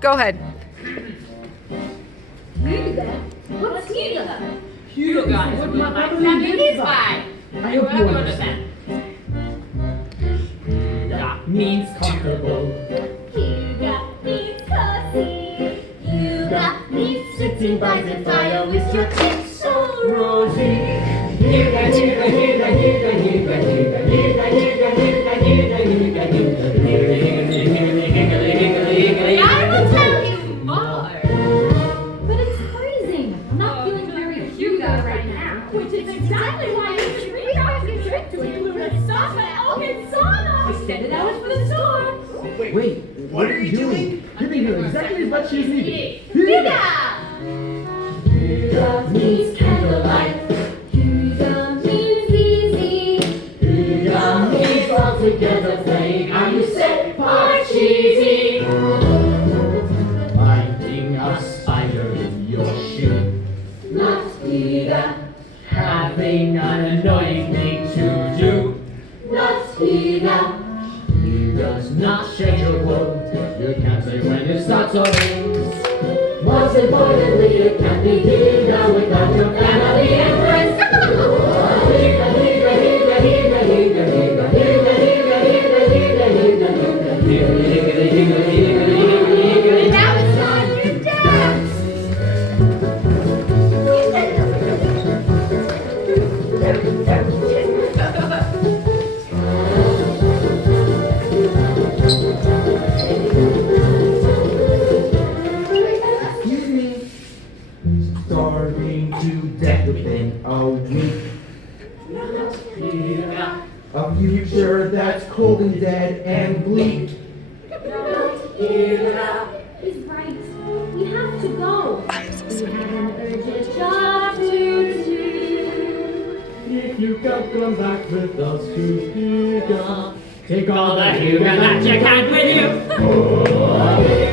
Go ahead. Hygge? What's Hygge? Hygge is what my mother lives by. I hope you understand. Hygge means comfortable. Hygge means cozy. Hygge means sitting by the fire with your cheeks so rosy. Hygge, Hygge, Hygge, Hygge, Hygge, Hygge, Hygge, Hygge, Hygge, Hygge, Hygge. I will tell you more. But it's freezing. I'm not feeling very Hygge right now. Which is exactly why you should redraft your trip to include a summer open sauna. Extended hours for the store. Wait, what are you doing? Giving her exactly as much as needed. Hygge! Hygge means candlelight. Hygge means easy. Hygge means all together playing. Are you set for cheesy? Finding a spider in your shoe. Not Hygge. Having an annoying thing to do. Not Hygge. Hygge's not scheduled. You can't say when it starts or ends. Most importantly, it can't be Hygge without your family and friends. Hygge, Hygge, Hygge, Hygge, Hygge, Hygge, Hygge, Hygge, Hygge, Hygge, Hygge, Hygge. And now it's time to dance! Excuse me. Starving to death within a week. Hygge, A future that's cold and dead and bleak. Hygge. He's right. We have to go. We have an urgent job to do. If you can't come back with us to Hygge, Take all the Hygge that you can with you.